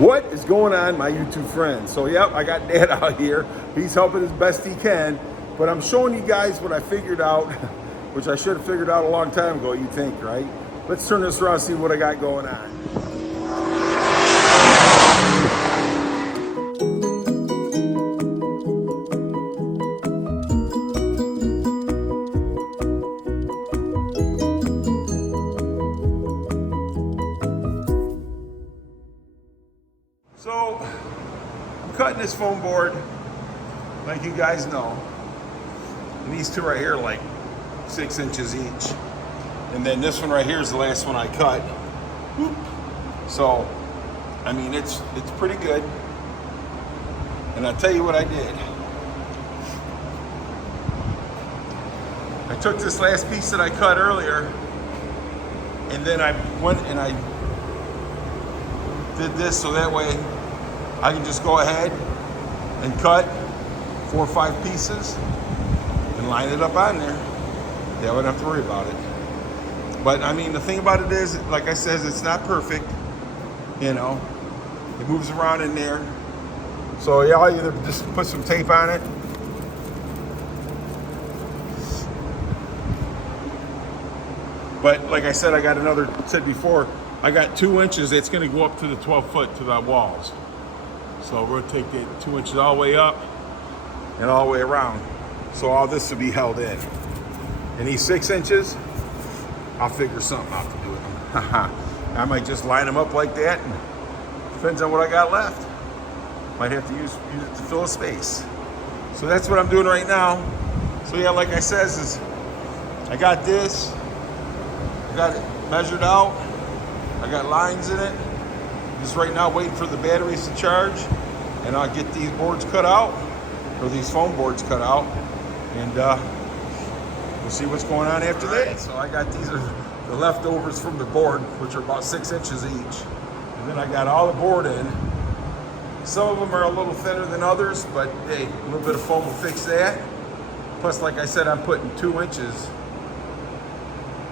What is going on, my YouTube friends? So yep, I got Dad out here. He's helping as best he can, but I'm showing you guys what I figured out, which I should have figured out a long time ago, you think, right? Let's turn this around and see what I got going on. So, I'm cutting this foam board, like you guys know. And these two right here are like 6 inches each. And then this one right here is the last one I cut. Whoop. So, I mean, it's pretty good. And I'll tell you what I did. I took this last piece that I cut earlier, and then I went and I did this so that way I can just go ahead and cut 4 or 5 pieces and line it up on there. Yeah, I wouldn't have to worry about it. But I mean, the thing about it is, like I said, it's not perfect. You know, it moves around in there. So yeah, I'll either just put some tape on it, but like I said, said before, I got 2 inches. It's going to go up to the 12 foot to the walls. So we're going to take that 2 inches all the way up and all the way around. So all this will be held in. And these 6 inches, I'll figure something out to do with them. I might just line them up like that. And depends on what I got left. Might have to use it to fill a space. So that's what I'm doing right now. So yeah, like I says, is I got this. I got it measured out. I got lines in it. Just right now waiting for the batteries to charge, and I'll get these boards cut out, or these foam boards cut out, and we'll see what's going on after that. So I got these are the leftovers from the board, which are about 6 inches each. And then I got all the board in. Some of them are a little thinner than others, but hey, a little bit of foam will fix that. Plus, like I said, I'm putting 2 inches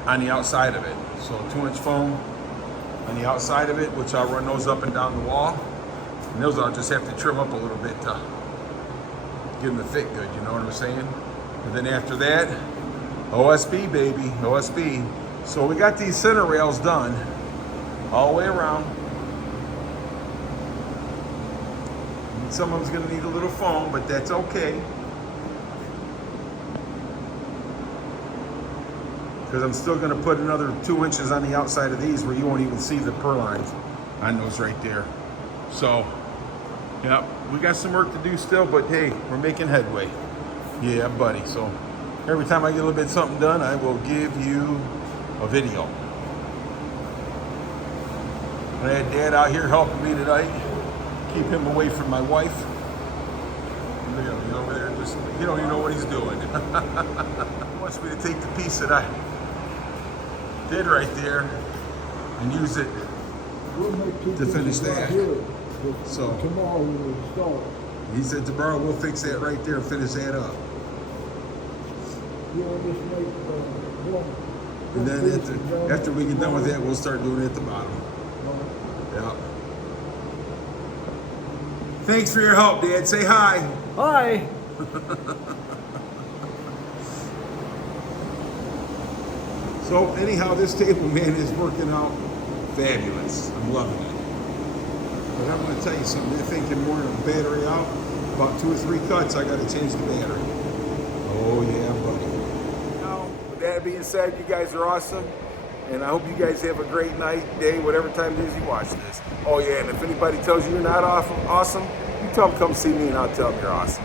on the outside of it. So 2-inch foam on the outside of it, which I'll run those up and down the wall. And those I'll just have to trim up a little bit to get them to fit good, you know what I'm saying? And then after that, OSB, baby, OSB. So we got these center rails done all the way around. Some of them's gonna need a little foam, but that's okay. Because I'm still going to put another 2 inches on the outside of these where you won't even see the purlines on those right there. So, yeah, we got some work to do still, but hey, we're making headway. Yeah, buddy. So every time I get a little bit something done, I will give you a video. I had Dad out here helping me tonight. Keep him away from my wife. He's over there just, you don't even know what he's doing. He wants me to take the piece that I did right there and use it to finish that. So tomorrow we'll start. He said tomorrow we'll fix that right there and finish that up. And then after we get done with that, we'll start doing it at the bottom. Yeah. Thanks for your help, Dad. Say hi. Hi. So anyhow, this table, man, is working out fabulous. I'm loving it. But I'm going to tell you something. That thing can wear a battery out. About 2 or 3 cuts, I got to change the battery. Oh yeah, buddy. Now, with that being said, you guys are awesome. And I hope you guys have a great night, day, whatever time it is you watch this. Oh yeah, and if anybody tells you you're not awesome, you tell them come see me and I'll tell them you're awesome.